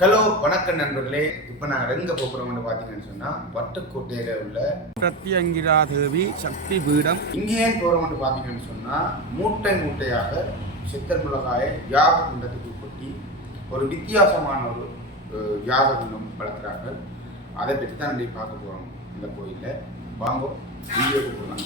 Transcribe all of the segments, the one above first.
Hello வணக்கம் நண்பர்களே. இப்போ நாங்கள் எங்கே போகிறோம்னு பார்த்தீங்கன்னு சொன்னால் வட்டுக்கோட்டையில் உள்ள பிரத்யங்கிரா தேவி சக்தி பீடம். இங்கே ஏன் போகிறோம்னு பார்த்தீங்கன்னு சொன்னால் மூட்டை மூட்டையாக சித்தர் மிளகாயை யாக குண்டத்துக்கு கொட்டி ஒரு வித்தியாசமான ஒரு யாக குண்டம் வளர்க்குறாங்க அதை பற்றி தான் இன்றைக்கு பார்க்க போகிறோம் இந்த கோயிலில். வாங்க வீடியோக்கு போகலாம்.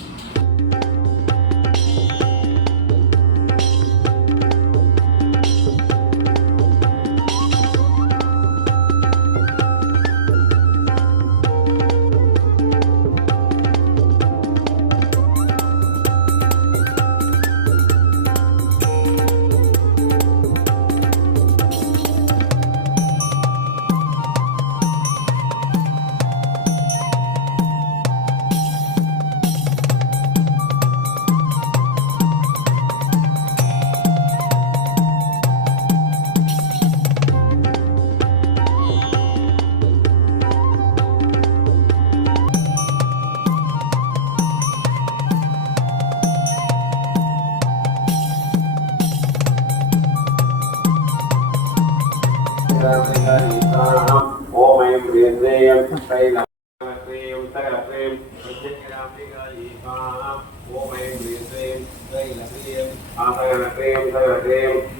ेयं तैलक्रीं तैलक्रीं प्रत्यङ्गराम्बिकायीकाः ॐ ऐं ह्रीं श्रीं तैलक्रीं आतगणक्रीं ओम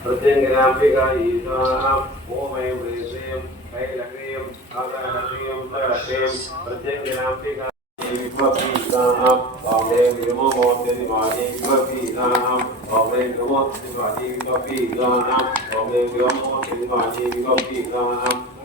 प्रत्यङ्गराम्बिकायीकाः ॐ ऐं ह्रीं श्रीं तैलक्रीं आतगणक्रीं तैलक्रीं प्रत्यङ्गराम्बिका Thank you.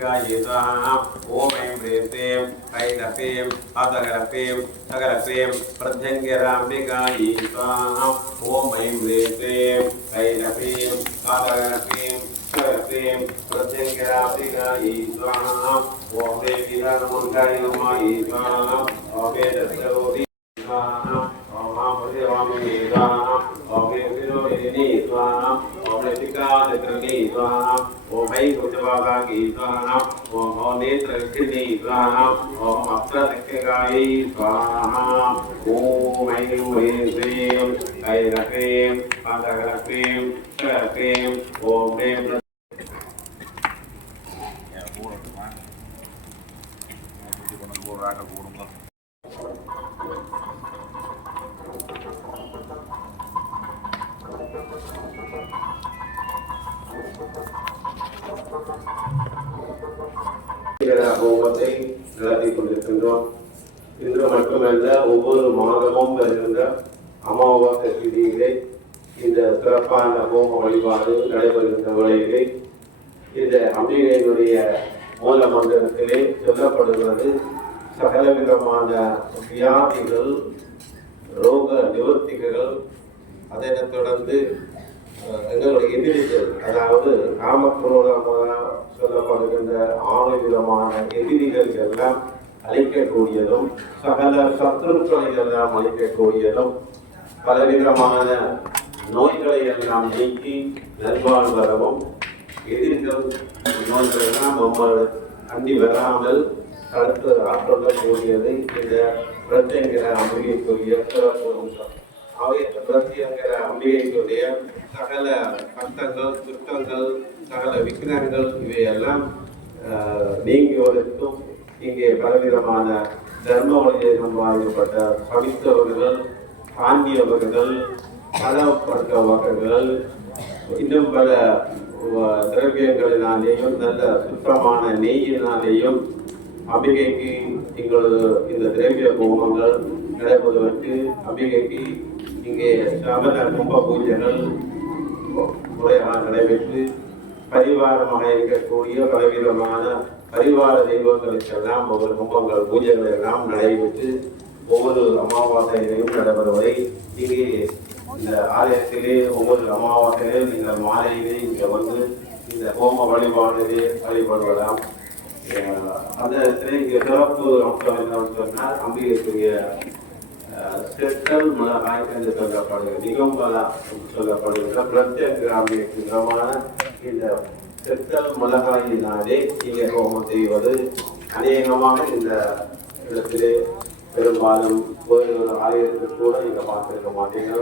गायेताः ॐ ऐं ह्रीं क्लीं ऐं रफीं अतगरफीं तगरफीं प्रध्यङ्गिराम्बिकायै स्वाहा ॐ ऐं ह्रीं क्लीं ऐं रफीं अतगरफीं तगरफीं प्रत्यङ्गिराम्बिकायै स्वाहा ॐ देवी धनमुण्डाय नमायै स्वाहा ॐ वेदस्योऽपि स्वाहा ॐ महापतिवामिनी स्वाहा ॐ विरोधिनी स्वाहा ॐ रतिकादिकर्णी स्वाहा ஓம் ஐ குஜபாகாகி ஈஸ்வராம் ஓம் ஓ நேத்ரகிருணி ஈஸ்வராம் ஓம் அப்ரதக்கிகாயி ஈஸ்வராம் ஓம் ஐ ஹ்ரீம் ஐரக்ரீம் ஆதரக்ரீம் சகலக்ரீம் ஓம் நேம் ஹோமத்தை நடத்தி கொண்டிருக்கின்றோம். இன்று மட்டுமல்ல ஒவ்வொரு மாதமும் வருகின்ற அமாவாசை திதியிலே இந்த சிறப்பான ஹோம வழிபாடு நடைபெறுகின்ற வேளையிலே இந்த அம்பிகையினுடைய மூல மந்திரத்திலே சொல்லப்படுகிறது சகலவிதமான வியாதிகள் ரோக நிவர்த்திகள் அதனைத் தொடர்ந்து அஹ், எங்களுடைய எதிரிகள் அதாவது காமக்ரோதமாக சொல்லப்படுகின்ற ஆறு விதமான எதிரிகள் எல்லாம் அழிக்கக்கூடியதும் சகல சத்துருக்களை எல்லாம் அழிக்கக்கூடியதும் பலவிதமான நோய்களை எல்லாம் நீக்கி நல்வாழ் வரவும் எதிர்கள் நோய்களெல்லாம் எல்லாம் அண்டி வராமல் தடுத்து ஆற்றொள்ளக்கூடியது இந்த பிரச்சனைகளை அம்பிகைக்குரிய சிறப்பு அம்சம் அவை பிரத்யங்கிற அம்பிகைக்குரிய சகல கஷ்டங்கள் துக்கங்கள் சகல விக்னங்கள் இவையெல்லாம் ஆஹ், நீங்குவதற்கும் இங்கே பலவிதமான தர்ம வழியை சம்பாதிக்கப்பட்ட சவித்தவர்கள் தாண்டியவர்கள் பலப்படுத்த வகைகள் இன்னும் பல வ- திரவியங்களினாலேயும் நல்ல சுத்தமான நெய்யினாலேயும் அம்பிகைக்கு எங்களது இந்த திரவிய ஹோமங்கள் நடைபெறுவதற்கு அம்பிகைக்கு இங்கே சமண கும்ப பூஜைகள். முறையாக நடைபெற்று பரிவாரமாக இருக்கக்கூடிய பலவிதமான பரிவார தெய்வங்களுக்கெல்லாம் ஒவ்வொரு கும்பங்கள் பூஜைகள் எல்லாம் நடைபெற்று ஒவ்வொரு அமாவாசையிலையும் நடைபெறுவதை இங்கே இந்த ஆலயத்திலே ஒவ்வொரு அமாவாசையிலே நீங்கள் மாலையிலே இங்கே வந்து இந்த ஹோம வழிபாடிலே வழிபடுவதாம் அந்த இடத்துல இங்கே சிறப்பு அம்சம் என்னன்னு சொன்னால் அம்பிகைக்குரிய செட்டல் செத்தல் மிளகாய் என்று சொல்லப்படுகிறது நிகம்பலா சொல்லப்படுகிற சொல்லப்படுகின்ற பிரத்யேக கிரமான இந்த செட்டல் மிளகாயினாலே இங்கே ஹோமம் செய்வது அநேகமாக இந்த இடத்திலே பெரும்பாலும் வேறு ஒரு ஆலயத்தில் கூட நீங்க பார்த்திருக்க மாட்டீங்க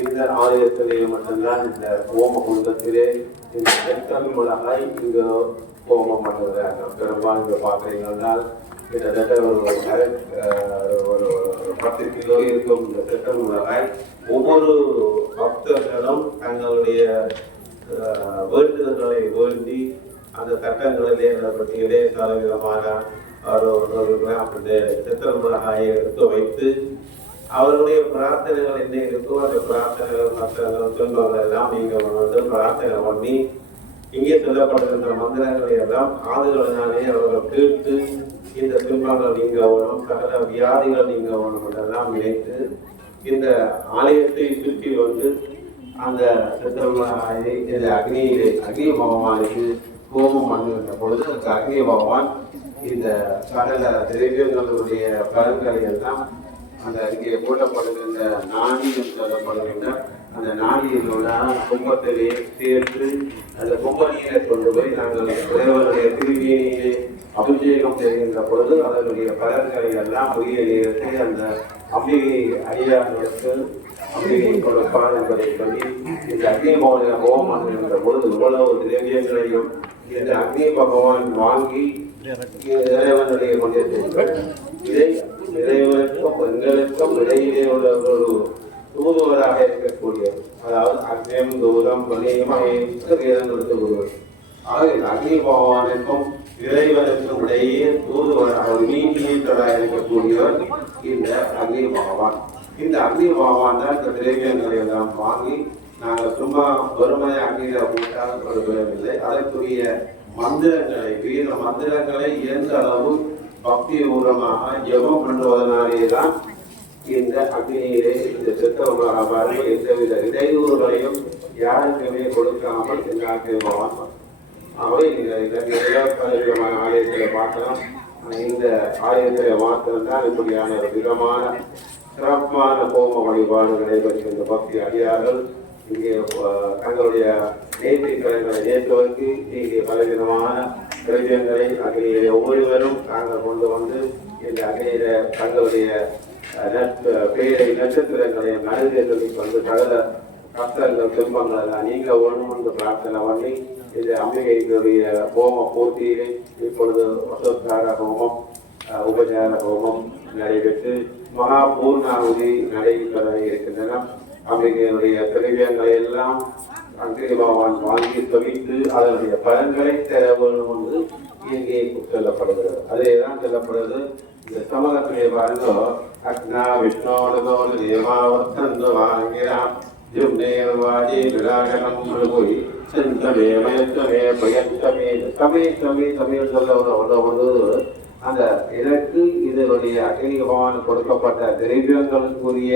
இந்த ஆலயத்திலே மட்டும்தான் இந்த ஹோம குண்டத்திலே இந்த செட்டல் மிளகாய் இங்கு ஹோமம் பண்ணுறாங்க பெரும்பாலும் இங்கே பார்க்குறீங்கன்னா கிட்டத்தட்ட ஒரு அஹ் ஒரு பத்து கிலோ இருக்கும் இந்த செத்தல் ஒவ்வொரு பக்தர்களும் தங்களுடைய அஹ், வேண்டுதல்களை வேண்டி அந்த சட்டங்களிலே அதை பற்றி பலவிதமான ஒரு ஒரு கிராம் எடுத்து வைத்து அவர்களுடைய பிரார்த்தனைகள் என்ன இருக்கோ அந்த பிரார்த்தனைகள் மற்ற துன்பங்கள் எல்லாம் நீங்கள் வந்து பிரார்த்தனை பண்ணி இங்கே சொல்லப்பட்டிருந்த மந்திரங்களை எல்லாம் காதுகளினாலே அவர்கள் கேட்டு இந்த துன்பங்கள் நீங்க வேணும் சகல வியாதிகள் நீங்க வேணும் என்றெல்லாம் நினைத்து இந்த ஆலயத்தை சுற்றி வந்து அந்த சித்திரமாயை இந்த அக்னியிலே அக்னி பகவானுக்கு ஹோமம் பண்ணுகின்ற பொழுது அந்த அக்னி பகவான் இந்த சகல திரவியங்களுடைய பலன்களை எல்லாம் அந்த இங்கே போட்டப்படுகின்ற நாடி சொல்லப்படுகின்ற அந்த நாடியிலோட கும்பத்திலே சேர்த்து அந்த கும்ப நீரை கொண்டு போய் நாங்கள் இறைவனுடைய திருவியிலே அபிஷேகம் செய்கின்ற பொழுது அதனுடைய பலன்களை எல்லாம் உரிய நேரத்தை அந்த அம்பிகை அடியார்களுக்கு அம்பிகை கொடுப்பார் என்பதை சொல்லி இந்த அக்னி மௌன ஹோமம் என்கிற பொழுது இவ்வளவு திரவியங்களையும் இந்த அக்னி பகவான் வாங்கி இறைவனுடைய கொண்டிருக்கிறார் இதை இறைவனுக்கும் பெண்களுக்கும் இடையிலே உள்ள ஒரு தூதுவராக இருக்கக்கூடிய அதாவது அக்னியம் தூரம் பணியமாக வேதங்களுக்கு ஒருவர். ஆக அக்னி பகவானுக்கும் இறைவனுக்கும் இடையே தூதுவராக ஒரு இருக்கக்கூடியவர் இந்த அக்னி பகவான் இந்த அக்னி பகவான் தான் இந்த திரவியங்களை எல்லாம் வாங்கி நாங்கள் சும்மா வெறுமனை அக்னியில போட்டால் கொடுக்கவில்லை. அதற்குரிய மந்திரங்களை வீர மந்திரங்களை எந்த அளவு பக்தி பூர்வமாக ஜெபம் பண்ணுவதனாலே தான் இந்த அக்னியிலே இந்த சித்தமாக பாருங்கள் எந்தவித இடையூறுகளையும் யாருக்குமே கொடுக்காமல் இந்த போவான் அவை அவை பலவிதமான ஆலயத்தில் பார்க்கலாம் இந்த ஆலயத்தில் மாத்திரம்தான் இப்படியான ஒரு விதமான சிறப்பான ஹோம வழிபாடு நடைபெறுகின்ற பக்தி அடியார்கள். இங்கே தங்களுடைய தங்களுடைய நேர்த்திக்கலைகளை ஏற்றுவதற்கு இங்கே பலவிதமான திரவியங்களை அக்னியிலே ஒவ்வொருவரும் நாங்கள் கொண்டு வந்து இந்த அக்னியில தங்களுடைய பேரை நட்சத்திரங்களை மனதில் கொண்டு சகல கஷ்டங்கள் துன்பங்கள் நீங்க ஒன்று என்று பிரார்த்தனை பண்ணி இது அம்பிகைகளுடைய ஹோம பூர்த்தியிலே இப்பொழுது வசோத்கார ஹோமம் உபச்சார ஹோமம் நடைபெற்று மகா பூர்ணாவதி நடைபெற இருக்கின்றன. அம்பிகையினுடைய திரவியங்களை எல்லாம் அங்கே பகவான் வாங்கி தொவித்து அதனுடைய பலன்களை தர வேண்டும் என்று இங்கே சொல்லப்படுகிறது. அதே தான் சொல்லப்படுகிறது. இந்த சமகத்திலே பாருங்கோ அக்னா விஷ்ணோனதோடு தேவாவர்த்தந்து வாங்கிறான் ஜும்னேவாஜி விராகனம் போய் செந்தமே மயத்தமே பயத்தமே தமே தமே தமே சொல்ல ஒரு அந்த எனக்கு இதனுடைய அக்னி பகவான் கொடுக்கப்பட்ட திரைவியங்களுக்குரிய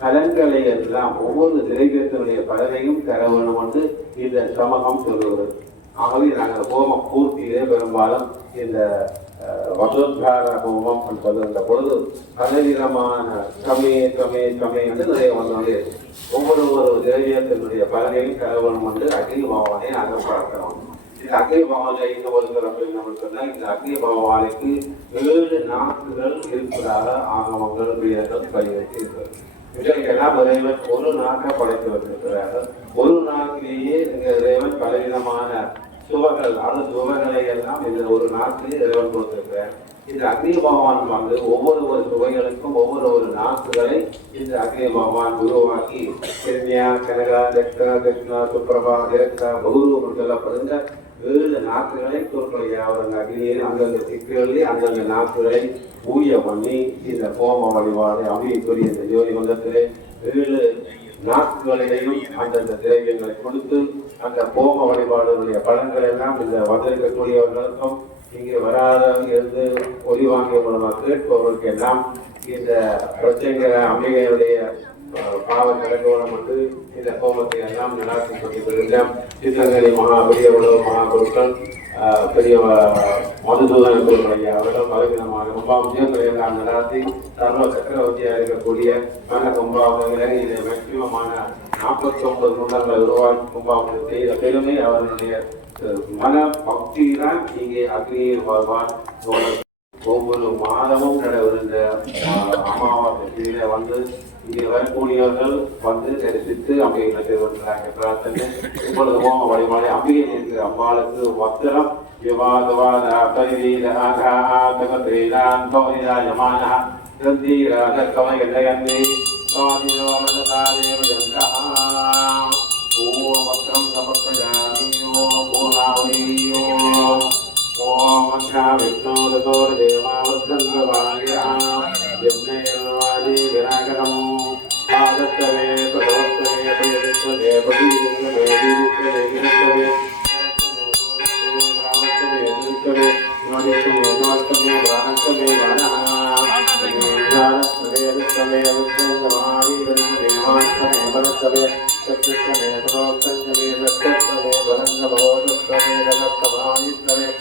பலன்களை எல்லாம் ஒவ்வொரு திரைவியத்தினுடைய பலனையும் தர வேண்டும் என்று இந்த சமகம் சொல்லுகிறது. ஆகவே நாங்கள் ஹோம பூர்த்தியிலே பெரும்பாலும் இந்த வசோத்கார ஹோமம் சொல்லுகின்ற பொழுது பலவிதமான சமே சமே சமே என்று நிறைய வந்து ஒவ்வொரு ஒரு திரவியத்தினுடைய பலனையும் தர வேண்டும் என்று அக்னி பகவானை நாங்கள் பார்க்கிறோம். இந்த அக்னி பகவானை இந்த ஒரு சிறப்பு நம்ம சொன்னால் இந்த அக்னி பகவானுக்கு ஏழு நாக்குகள் இருப்பதாக ஆகமங்கள் வீரர்கள் பதிவிட்டிருக்கிறது இதற்கெல்லாம் இறைவன் ஒரு நாக படைத்து வந்திருக்கிறார்கள். ஒரு நாக்கிலேயே இந்த இறைவன் பலவிதமான சுவர்கள் அந்த சுவகளை எல்லாம் இந்த ஒரு நாட்டிலேயே இறைவன் கொடுத்திருக்கிறார். இந்த அக்னி பகவான் வந்து ஒவ்வொரு ஒரு சுவைகளுக்கும் ஒவ்வொரு ஒரு நாக்குகளை இந்த அக்னி பகவான் உருவாக்கி கிருமியா கனகா தட்சணா கிருஷ்ணா சுப்ரபா திரக்ஷா பகுரூபம் சொல்லப்படுங்க ஏழு நாக்குகளை தோற்கொலையா அவங்க அக்னியில் அந்தந்த சிக்கலில் அந்தந்த நாக்குகளை ஊய பண்ணி இந்த கோம வழிபாடு அமையக்கூடிய இந்த ஜோதி மந்தத்திலே ஏழு நாக்குகளிடையும் அந்தந்த திரவியங்களை கொடுத்து அந்த கோம வழிபாடுகளுடைய பலன்கள் எல்லாம் இந்த வந்திருக்கக்கூடியவர்களுக்கும் இங்கே வராத இருந்து ஒளி வாங்கிய மூலமாக கேட்பவர்களுக்கு எல்லாம் இந்த பிரத்யேக அமைகளுடைய அஹ், பாவ இந்த ஹோமத்தை எல்லாம் நடாத்தி கொண்டிருக்கின்றோம் சித்தங்கரி மகா பெரிய உலக மகா குருக்கள் பெரிய மதுசூதன குருக்கள் ஐயா அவர்கள் பலவிதமான கும்பாபிஷேகங்களை எல்லாம் நடாத்தி சர்வ சக்கரவர்த்தியா இருக்கக்கூடிய மன கும்பாபிஷேகங்களை இது மேக்சிமமான நாற்பத்தி ஒன்பது குண்டங்களை உருவாக்கி கும்பாபிஷேகம் செய்த பெருமை அவர்களுடைய மன பக்தி தான் இங்கே அக்னியில் வருவார் ஒவ்வொரு மாதமும் நடைபெறுகின்ற இந்த அமாவாசை வந்து இங்கே வரக்கூடியவர்கள் வந்து தரிசித்து அம்பிகை செய்வதற்காக பிரார்த்தனை. இப்பொழுது ஹோம வழிபாடு அம்பிகை இருக்கிற அம்பாளுக்கு வஸ்திரம் விவாதவாத பரிவீத ஆகாதகத்ரீதான் பௌரிதாயமான கிரந்தீராக கவயண்டயந்தி சுவாதினோ ஓ யங்கா வஸ்திரம் சமர்ப்பயாமி ஓ பூர்ணாவலியோ அக்ஷா விஷ்ணு ததோர் தேவாவர்தங்கவாரியா யம்னேவாதி விநாயகரம்